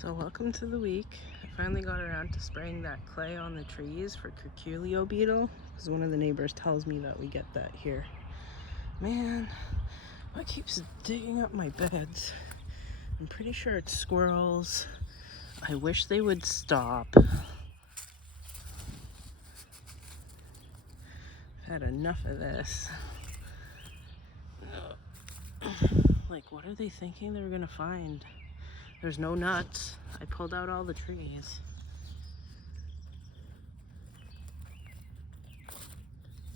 So welcome to the week. I finally got around to spraying that clay on the trees for curculio beetle, because one of the neighbors tells me that we get that here. Man, what keeps digging up my beds? I'm pretty sure it's squirrels. I wish they would stop. I've had enough of this. Like, what are they thinking they're gonna find? There's no nuts. I pulled out all the trees.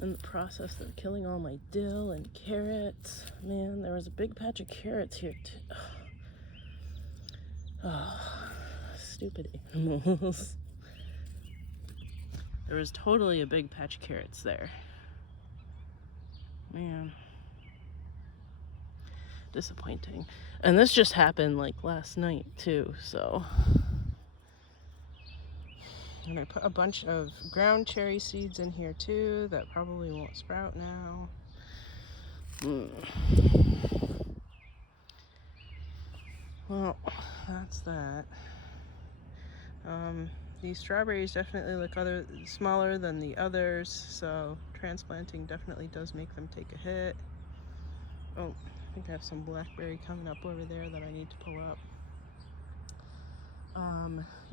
In the process, they're killing all my dill and carrots. Man, there was a big patch of carrots here too. Oh, stupid animals. There was totally a big patch of carrots there. Man. Disappointing. And this just happened like last night too, so. And I put a bunch of ground cherry seeds in here too that probably won't sprout now. Well, that's that. These strawberries definitely look smaller than the others, so transplanting definitely does make them take a hit. Oh, I think I have some blackberry coming up over there that I need to pull up.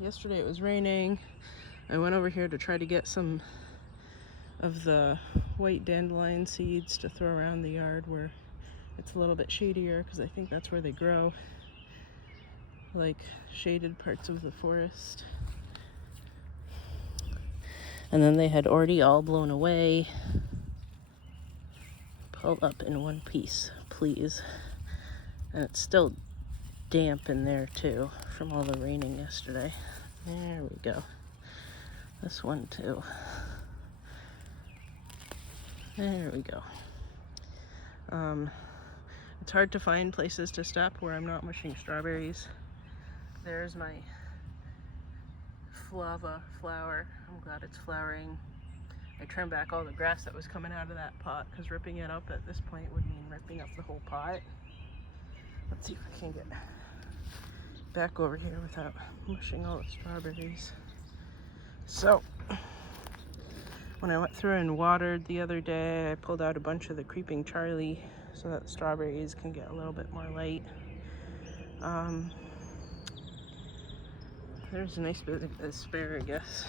Yesterday it was raining. I went over here to try to get some of the white dandelion seeds to throw around the yard where it's a little bit shadier, because I think that's where they grow, like shaded parts of the forest. And then they had already all blown away. Pull up in one piece, please. And it's still damp in there too from all the raining yesterday. There we go. This one too. There we go. It's hard to find places to stop where I'm not mushing strawberries. There's my flava flower. I'm glad it's flowering. I trimmed back all the grass that was coming out of that pot, because ripping it up at this point would mean ripping up the whole pot. Let's see if I can get back over here without mushing all the strawberries. So, when I went through and watered the other day, I pulled out a bunch of the creeping Charlie so that the strawberries can get a little bit more light. There's a nice bit of asparagus.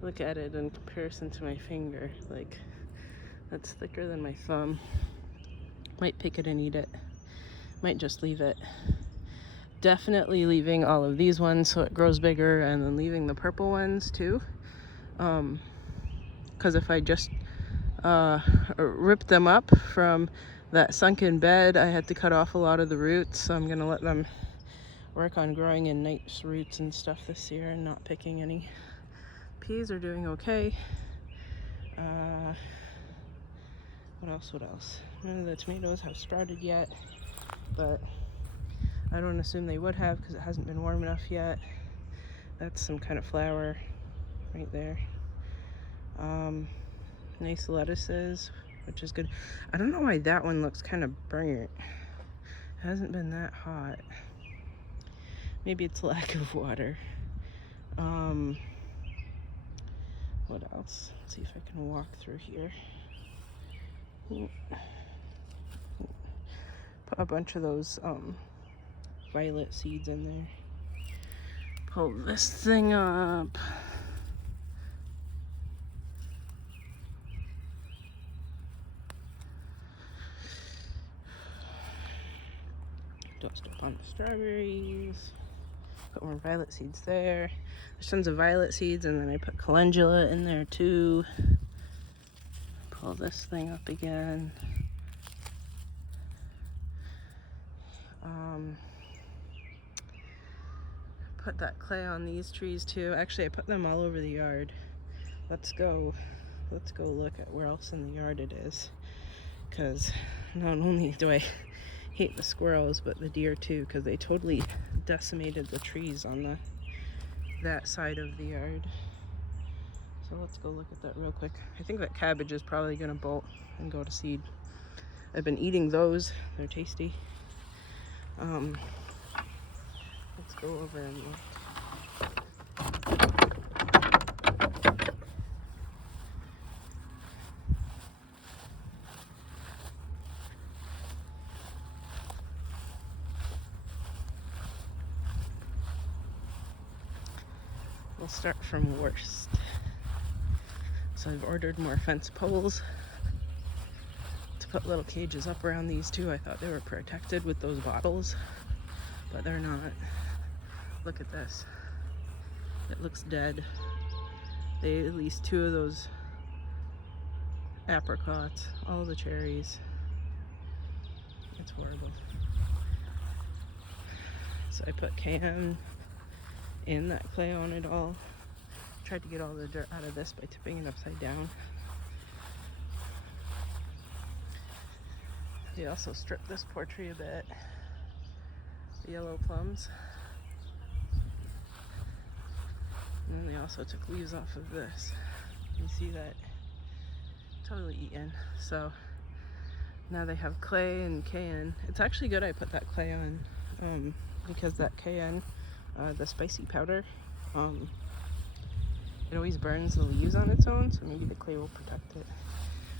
Look at it in comparison to my finger. Like, that's thicker than my thumb. Might pick it and eat it. Might just leave it. Definitely leaving all of these ones so it grows bigger, and then leaving the purple ones too. Because if I just rip them up from that sunken bed, I had to cut off a lot of the roots, so I'm gonna let them work on growing in nice roots and stuff this year and not picking any. Peas are doing okay. What else? None of the tomatoes have sprouted yet, but I don't assume they would have because it hasn't been warm enough yet. That's some kind of flower right there. Nice lettuces, which is good. I don't know why that one looks kind of burnt. It hasn't been that hot. Maybe it's lack of water. What else? Let's see if I can walk through here. Put a bunch of those violet seeds in there. Pull this thing up. Don't step on the strawberries. Put more violet seeds there. There's tons of violet seeds, and then I put calendula in there too. Pull this thing up again. Put that clay on these trees too. Actually, I put them all over the yard. Let's go look at where else in the yard it is. Because not only do I hate the squirrels, but the deer too, because they totally decimated the trees on that side of the yard. So let's go look at that real quick. I think that cabbage is probably gonna bolt and go to seed. I've been eating those. They're tasty. Let's go over and look. We'll start from worst. So I've ordered more fence poles to put little cages up around these two. I thought they were protected with those bottles, but they're not. Look at this. It looks dead. They ate at least 2 of those apricots, all the cherries. It's horrible. So I put cayenne in that clay on it all. Tried to get all the dirt out of this by tipping it upside down. They also stripped this poor tree a bit. The yellow plums. And then they also took leaves off of this. You see that? Totally eaten. So now they have clay and cayenne. It's actually good I put that clay on because that cayenne, the spicy powder, it always burns the leaves on its own, so maybe the clay will protect it.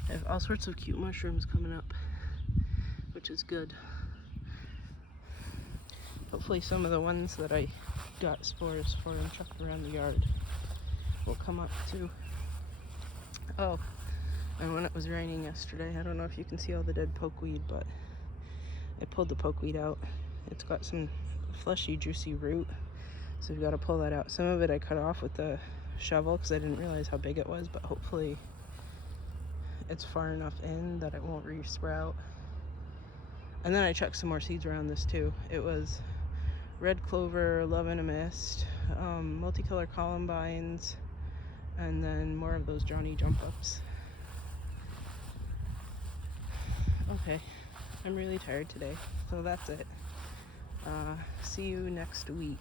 I have all sorts of cute mushrooms coming up, which is good. Hopefully some of the ones that I got spores for and chucked around the yard will come up too. Oh, and when it was raining yesterday, I don't know if you can see all the dead pokeweed, but I pulled the pokeweed out. It's got some fleshy, juicy root, so we've got to pull that out. Some of it I cut off with the shovel because I didn't realize how big it was, but hopefully it's far enough in that it won't re-sprout. And then I chucked some more seeds around this too. It was red clover, love in a mist, multicolor columbines, and then more of those Johnny jump ups. Okay, I'm really tired today, so that's it. See you next week.